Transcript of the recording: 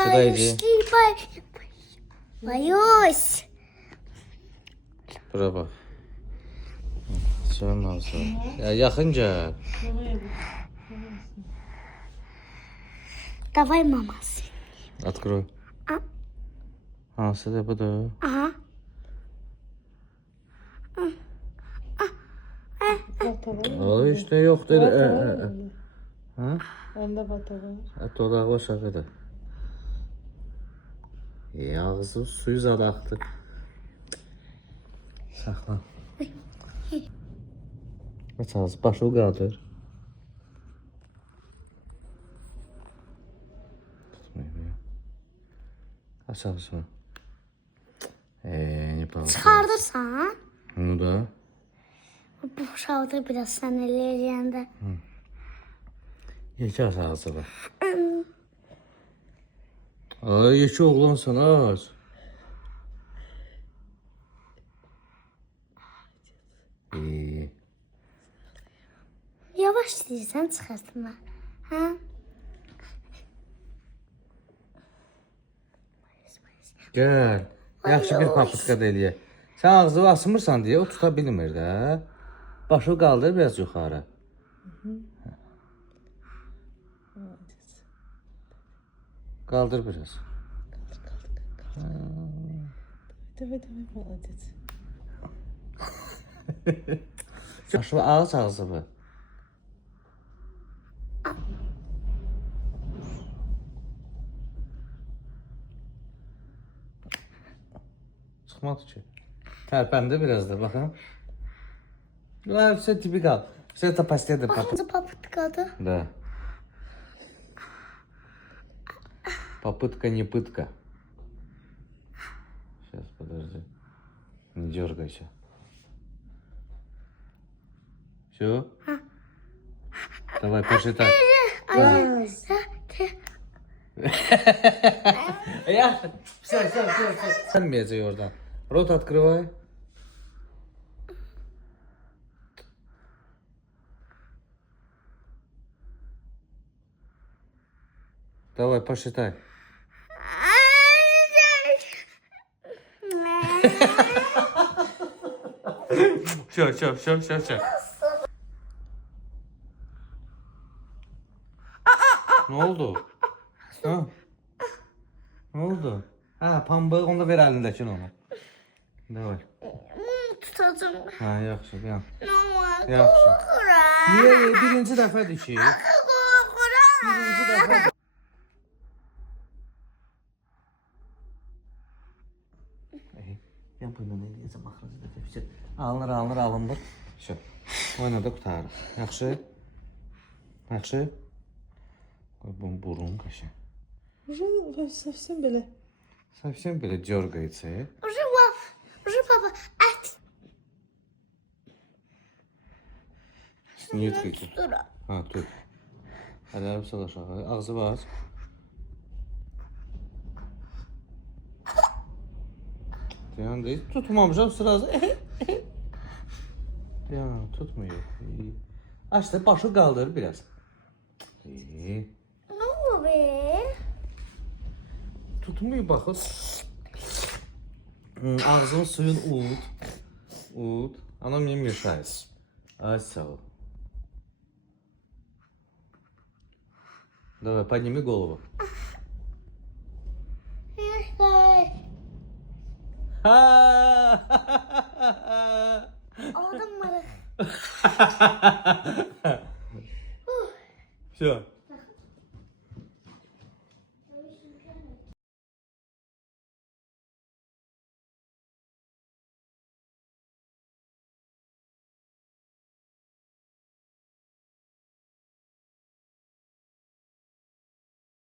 Сюда иди. Боюсь. Bura bax. Suyun ağzı. Ya, yaxın gəl. Давай, мамасы. Открой. Hansıdır bu da? Ага. O işte yoxdur. Ha? Onda bata var. Dodağı aşağıda. Ağzı suyu zad axdı. Saxla. Aç ağzı, başı qaldır. Tutmayın. Aç ağzı. Ne bağlı. Çıxardırsan. Onu da. Bu boşaldır biraz sən elə eləyəndə. Yekə aç ağzı var. Ay, yekə oğlansan aç. Yavaş deyirsən çıxartma. Hə? Gəl. Yaxşı bir paputka da eləyək. Sən ağzını açmırsan deyə o tuta bilmir də. Başı qaldır biraz yuxarı. Qaldır biraz. Давай, молодец. Başı ağız ağzı bu. Çıxmadı ki. Tərpəndi biraz da baxın. Hepsi tipi qal. Все это последний папа. Baxınca papıtkadır. Да. Попытка не пытка. Сейчас, подожди. Не дергайся. Все? Давай, посчитай. Раз. Я. Все. Sen mi oradan? Рот открывай. Давай, посчитай. Все. Ne oldu? Ha? Ne oldu? Ha, pambığı onu da ver elindekini onu. Davay. Tutacağım. Ha, yaxşı, yan. Nə Yaxşı. qorxuram. Niye? Birinci dəfədir ki. Qorxuram. Birinci dəfə. Ben bunu ne diyeceğim axırıncı dəfə fikir. Alınır. Şu. Oynadı qutarıq. Yaxşı? Yaxşı? Qoy bu burun qaşı. Уже совсем belə. Совсем belə dörgəyəcə. Уже papa. Ət. Niyə tutdu? Dur. Ha, tut. Əllərim sal aşağı. Ağzı aç. Dayan değil. Tutmamışam sırası. Ya tutmuyor. Aç da başı qaldır biraz. Nə oldu be? Tutmuyor baxın. Ağzın suyun ud. Anam не мешает. Ай, сау. Давай, подними голову. Aldım mı?